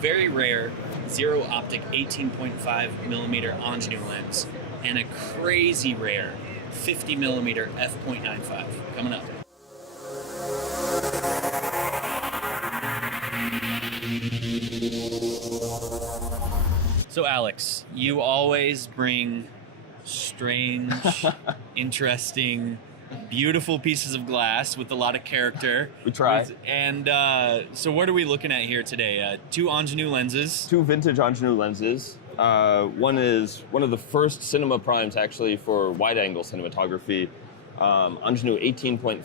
very rare zero optic 18.5 millimeter ingenue lens and a crazy rare 50 millimeter f.95 coming up. So Alex, you always bring strange, interesting, beautiful pieces of glass with a lot of character. We try. And so what are we looking at here today? Two ingenue lenses. Two vintage ingenue lenses. One is one of the first cinema primes actually for wide-angle cinematography, ingenue 18.5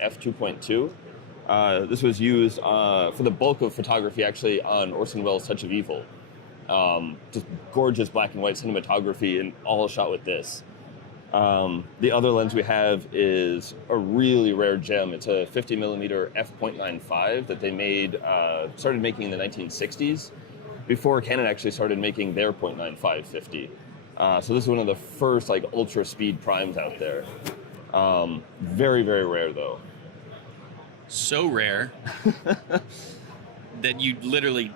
f2.2. This was used for the bulk of photography actually on Orson Welles' Touch of Evil. Just gorgeous black and white cinematography and all shot with this. The other lens we have is a really rare gem. It's a 50 millimeter f.95 that they started making in the 1960s, before Canon actually started making their .95 50. So this is one of the first like ultra speed primes out there. Very, very rare though. So rare that you literally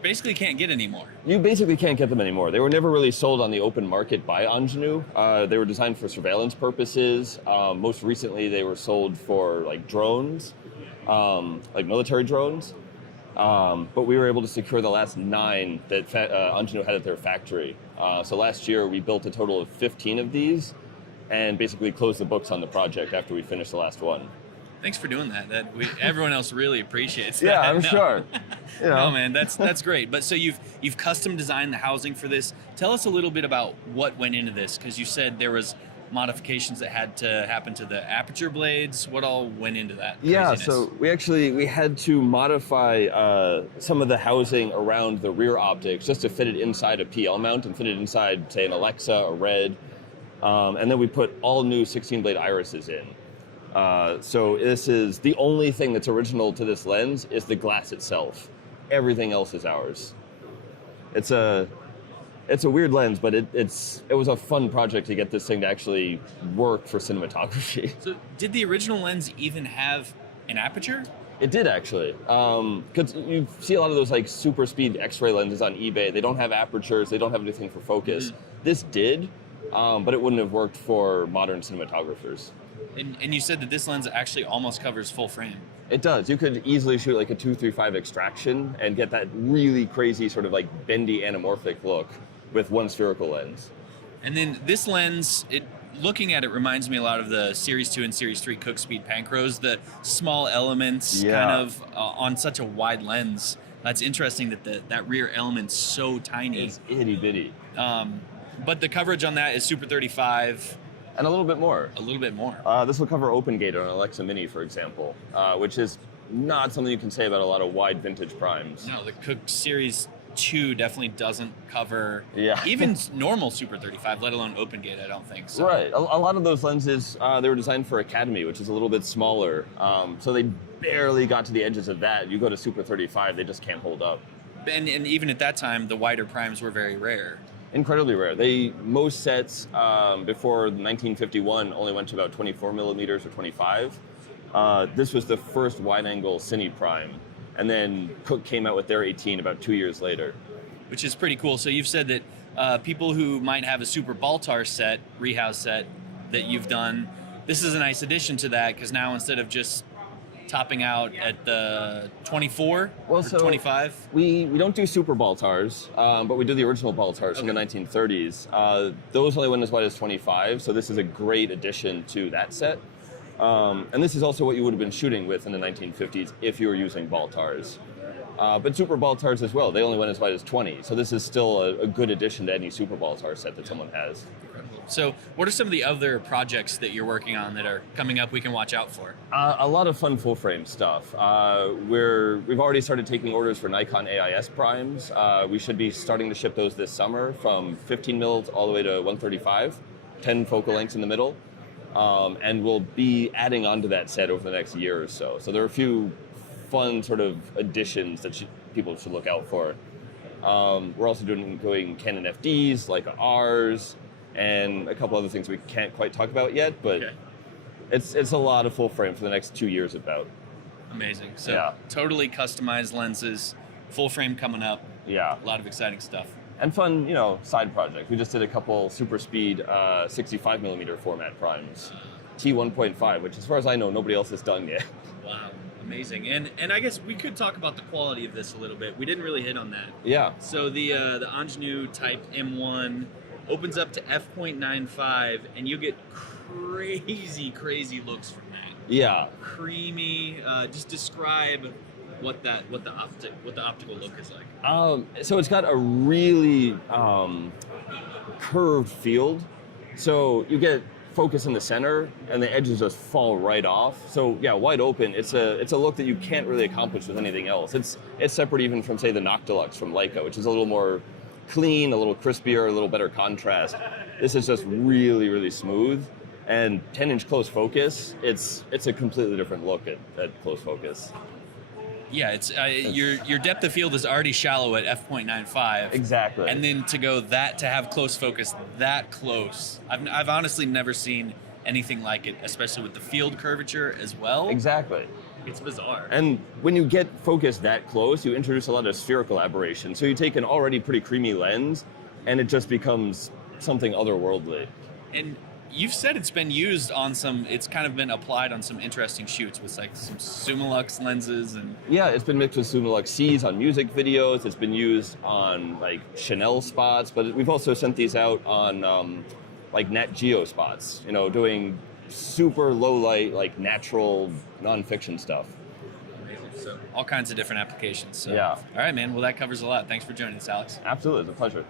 basically can't get anymore. You basically can't get them anymore. They were never really sold on the open market by ingenue. They were designed for surveillance purposes. Most recently, they were sold for like drones, like military drones. But we were able to secure the last 9 that ingenue had at their factory. So last year, we built a total of 15 of these and basically closed the books on the project after we finished the last one. Thanks for doing that. Everyone else really appreciates that. Yeah, I'm sure. You know. No, man, that's great. But so you've custom designed the housing for this. Tell us a little bit about what went into this, because you said there was modifications that had to happen to the aperture blades. What all went into that? Yeah, craziness? so we had to modify some of the housing around the rear optics just to fit it inside a PL mount and fit it inside, say, an Alexa, a Red. And then we put all new 16-blade irises in. So this is the only thing that's original to this lens is the glass itself. Everything else is ours. It's a weird lens, but it was a fun project to get this thing to actually work for cinematography. So did the original lens even have an aperture? It did actually, because you see a lot of those like super speed X-ray lenses on eBay. They don't have apertures. They don't have anything for focus. Mm-hmm. This did, but it wouldn't have worked for modern cinematographers. And you said that this lens actually almost covers full frame. It does. You could easily shoot like a 235 extraction and get that really crazy sort of like bendy anamorphic look with one spherical lens. And then this lens, looking at it reminds me a lot of the Series 2 and Series 3 Cook Speed Pancros, the small elements kind of on such a wide lens. That's interesting that that rear element's so tiny. It's itty bitty. But the coverage on that is Super 35. And a little bit more. A little bit more. This will cover open gate on an Alexa Mini, for example, which is not something you can say about a lot of wide vintage primes. No, the Cook Series 2 definitely doesn't cover even normal Super 35, let alone open gate, I don't think. So. Right. A lot of those lenses, they were designed for Academy, which is a little bit smaller. So they barely got to the edges of that. You go to Super 35, they just can't hold up. And even at that time, the wider primes were very rare. Incredibly rare. Most sets before 1951 only went to about 24 millimeters or 25. This was the first wide-angle cine prime, and then Cook came out with their 18 about 2 years later. Which is pretty cool. So you've said that people who might have a Super Baltar set, rehouse set that you've done, this is a nice addition to that, because now instead of just topping out at the 24 or 25? We don't do Super Baltars, but we do the original Baltars from the 1930s. Those only went as wide as 25, so this is a great addition to that set. And this is also what you would have been shooting with in the 1950s if you were using Baltars. But Super Baltars as well, they only went as wide as 20, so this is still a good addition to any Super Baltar set that someone has. So what are some of the other projects that you're working on that are coming up we can watch out for? A lot of fun full-frame stuff. We've already started taking orders for Nikon AIS primes. We should be starting to ship those this summer from 15 mils all the way to 135, 10 focal lengths in the middle. And we'll be adding onto that set over the next year or so. So there are a few fun sort of additions that people should look out for. We're also doing Canon FDs like ours, and a couple other things we can't quite talk about yet, but it's a lot of full frame for the next 2 years about. Amazing. So totally customized lenses full frame coming up. Yeah. A lot of exciting stuff. And fun, side project. We just did a couple super speed 65 millimeter format primes. T1.5, which as far as I know, nobody else has done yet. Wow, amazing. And I guess we could talk about the quality of this a little bit. We didn't really hit on that. Yeah. So the Ingenue Type M1 opens up to f.95, and you get crazy looks from that. Yeah. Creamy. Just describe what the optical look is like. So it's got a really curved field. So you get focus in the center, and the edges just fall right off. So yeah, wide open. It's a look that you can't really accomplish with anything else. It's separate even from, say, the Noctilux from Leica, which is a little more clean, a little crispier, a little better contrast. This is just really smooth. And 10-inch close focus, it's a completely different look at close focus. Yeah, it's your depth of field is already shallow at f.95. Exactly. And then to have close focus that close, I've honestly never seen anything like it, especially with the field curvature as well. Exactly. It's bizarre. And when you get focus that close, you introduce a lot of spherical aberration. So you take an already pretty creamy lens, and it just becomes something otherworldly. And you've said it's been used on it's kind of been applied on some interesting shoots with like some Summilux lenses and... Yeah, it's been mixed with Summilux Cs on music videos. It's been used on like Chanel spots, but we've also sent these out on like Nat Geo spots, doing super low light, like natural nonfiction stuff. Amazing. So all kinds of different applications. So. Yeah. All right, man. Well, that covers a lot. Thanks for joining us, Alex. Absolutely. It's a pleasure.